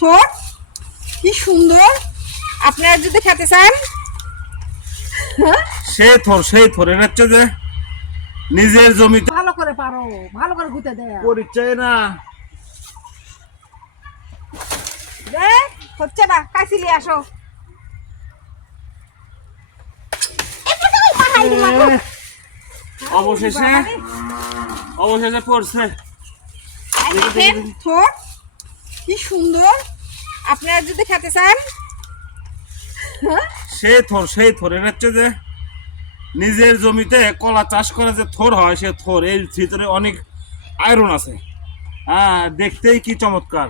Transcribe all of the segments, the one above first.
থোর কি সুন্দর, আপনারা যদি খেতে চান সেই থোর এটা হচ্ছে যে নিজের জমিতে ভালো করে পারো, ভালো করে গুতে দেয় পরিচয় না দেখ হচ্ছে না, কাছিলি আসো। অবশেষে অবশেষে পড়ছে। থোর কি সুন্দর, আপনারা যদি খেতে চান সেই থোর এটা হচ্ছে যে নিজের জমিতে কলা চাষ করে যে থোর হয়, সে থোর এর ভিতরে অনেক আয়রন আছে। হ্যাঁ, দেখতেই কি চমৎকার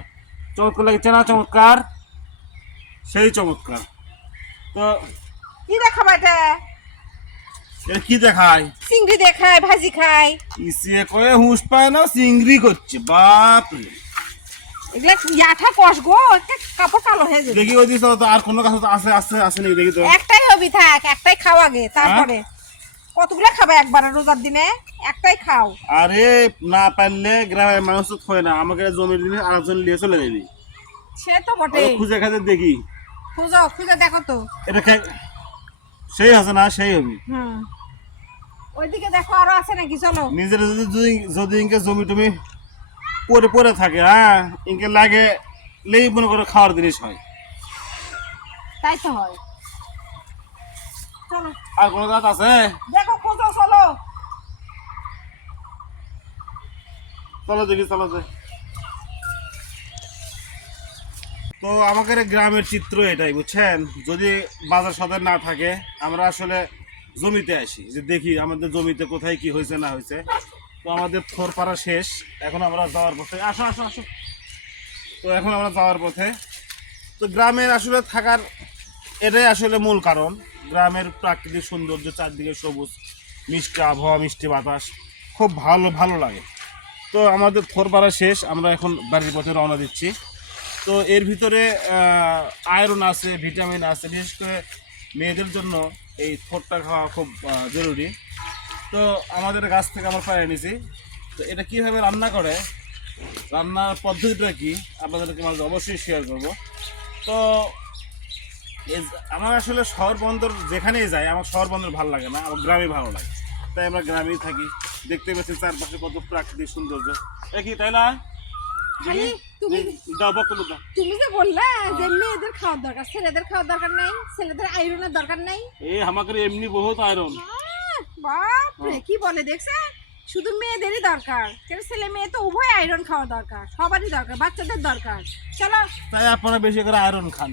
চমৎকার লাগছে না? চমৎকার, সেই চমৎকার। তো কি দেখাবো এটা? এটা কি দেখায়? চিংড়ি দেখায়, ভাজি খায়। ইসে কয়ে হুঁশ পায় না, চিংড়ি করছে। বাপ রে, এগুলা ইয়াঠা কষ গো, একটা কাপড় কালো হয়ে যাবে। দেখি ওই দিকে তো আর কোনো কাছে আছে আছে আছে নাকি দেখি তো। একটাই হবি, থাক একটাই খাও আগে, তারপরে কতগুলা খাবে একবারে রোজার দিনে? একটাই খাও। আরে না পারলে গ্রামের মানুষ তো থয় না, আমাকে জমির দিনে আরেকজন নিয়ে চলে যাবি। সে তো বটে, খুঁজে খাতে দেখি। খুঁজো, খুঁজে দেখো তো। এটা সেই আছে না, সেই হবি। ওইদিকে দেখো আরো আছে নাকি, চলো। নিজের যদি ইনকে জমি টমি পরে পরে থাকে, হ্যাঁ, ইনকে লাগে লেই মনে করে খাওয়ার জিনিস হয়। তাই তো হয়, চলো। আর কোনো গাছ আছে? দেখো, খুঁজো, চলো। চলো দেখি, চলো যাই। তো আমাদের গ্রামের চিত্র এটাই, বুঝছেন? যদি বাজার সদাই না থাকে, আমরা আসলে জমিতে আসি, যে দেখি আমাদের জমিতে কোথায় কি হয়েছে না হয়েছে। তো আমাদের থোর পাড়া শেষ, এখন আমরা যাওয়ার পথে। আসো আসো আসো। তো এখন আমরা যাওয়ার পথে। তো গ্রামের আসলে থাকার এটাই আসলে মূল কারণ। গ্রামের প্রাকৃতিক সৌন্দর্য, চারদিকে সবুজ, মিষ্টি আবহাওয়া, মিষ্টি বাতাস, খুব ভালো ভালো লাগে। তো আমাদের থোর পাড়া শেষ, আমরা এখন বাড়ির পথে রওনা দিচ্ছি। তো এর ভিতরে আয়রন আছে, ভিটামিন আছে, বিশেষ করে মেয়েদের জন্য এই থোরটা খাওয়া খুব জরুরি। তো আমাদের গাছ থেকে আমরা পাড়ে নিয়েছি। তো এটা কীভাবে রান্না করে, রান্নার পদ্ধতিটা কি, আপনাদেরকে মাঝে অবশ্যই শেয়ার করব। তো আমার আসলে শহর বন্দর যেখানেই যাই, আমার শহর বন্দর ভালো লাগে না, আমার গ্রামে ভালো লাগে। তাই আমরা গ্রামেই থাকি। দেখতে পাচ্ছি চারপাশে কত প্রাকৃতিক সৌন্দর্য। কি তাই না? তুমি যে বললা যে মেয়েদের খাওয়ার দরকার, ছেলেদের খাওয়ার দরকার নাই, ছেলেদের আয়রনের দরকার নাই। এই আমাদের এমনি বহুত আয়রন। বাপ রে, কি বলে দেখছেন? শুধু মেয়েদেরই দরকার, কেন ছেলে মেয়ে তো উভয় আয়রন খাওয়া দরকার, সবারই দরকার, বাচ্চাদের দরকার। চলো, তাই আপনারা বেশি করে আয়রন খান।